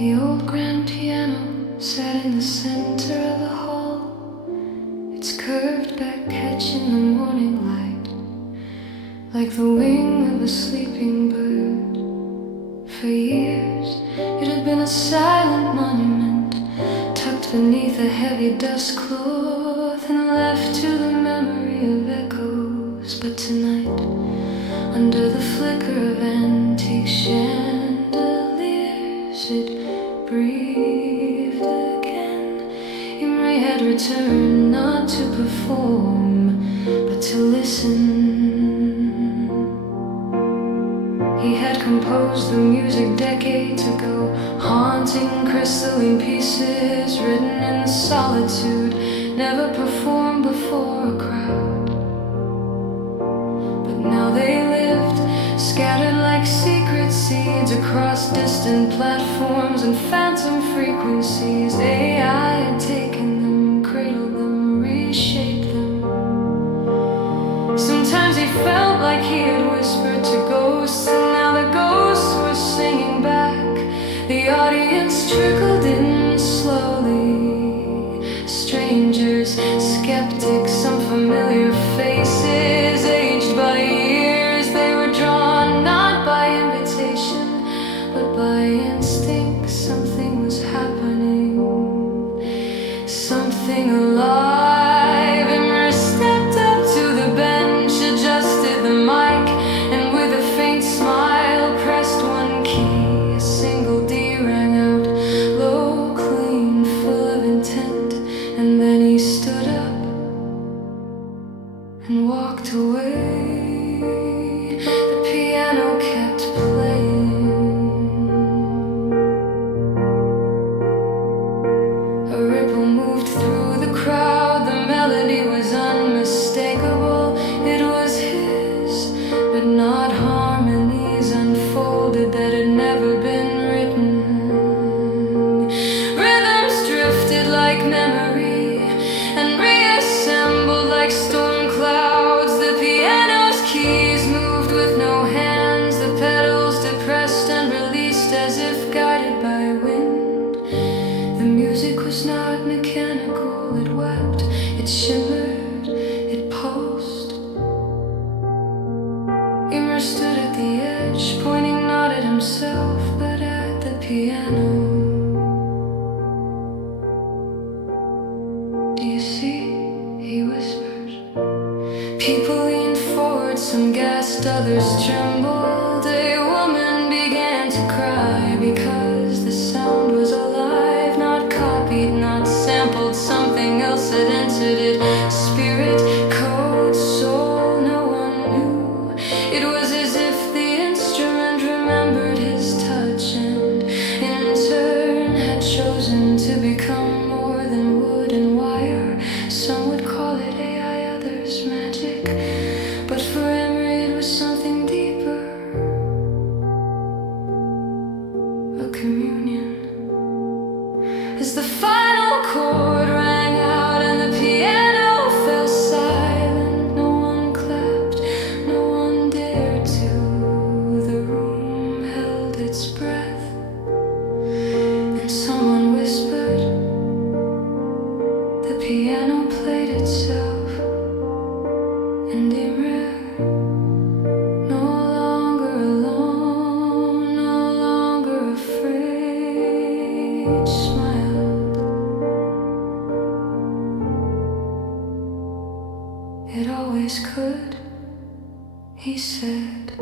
The old grand piano sat in the center of the hall, its curved back catching the morning light, like the wing of a sleeping bird. For years it had been a silent monument, tucked beneath a heavy dust cloth and left to the memory of echoes. But tonight, under the flicker of antique chandeliers, it breathed again. Imre had returned not to perform, but to listen. He had composed the music decades ago, haunting crystalline pieces written in solitude, never performed before a crowd. But now they lived, scattered like secret seeds across distant platforms and phantom frequencies. AI had taken them, cradled them, reshaped them. Sometimes he felt like he had whispered to ghosts, and now the ghosts were singing back. The audience trickled in slowly, strangers, skeptics, some familiar faces, aged by years. They were drawn not by invitation, but by instinct. Something was happening, something alive. Imre stepped up to the bench, adjusted the mic, and with a faint smile pressed one key. A single D rang out, low, clean, full of intent. And then he stood up and walked away. The piano kept playing. A ripple moved through the crowd. The melody was unmistakable. It was his, but not harmonies unfolded that had never been written. Rhythms drifted like memory and reassembled like storm clouds. The piano's keys moved with no hands, the pedals depressed and released as if guided by wind. The music was not mechanical, it wept, it shimmered, it pulsed. Imre stood at the edge, pointing not at himself, but at the piano. Do you see? He whispered. People leaned forward, some gasped, others trembled. A woman began to cry because the sound was alive, not copied, not sampled. Something else had entered it. Spirit, code, soul, no one knew. It was as if the instrument remembered his touch and in turn had chosen to become more than wood and wire. Some would call it AI, others magic, but for Imre it was something deeper, a communion. As the final chord rang out and the piano fell silent, no one clapped, no one dared to. The room held its breath, and someone whispered. The piano played itself, and Imre, no longer alone, no longer afraid, smiled. It always could, he said.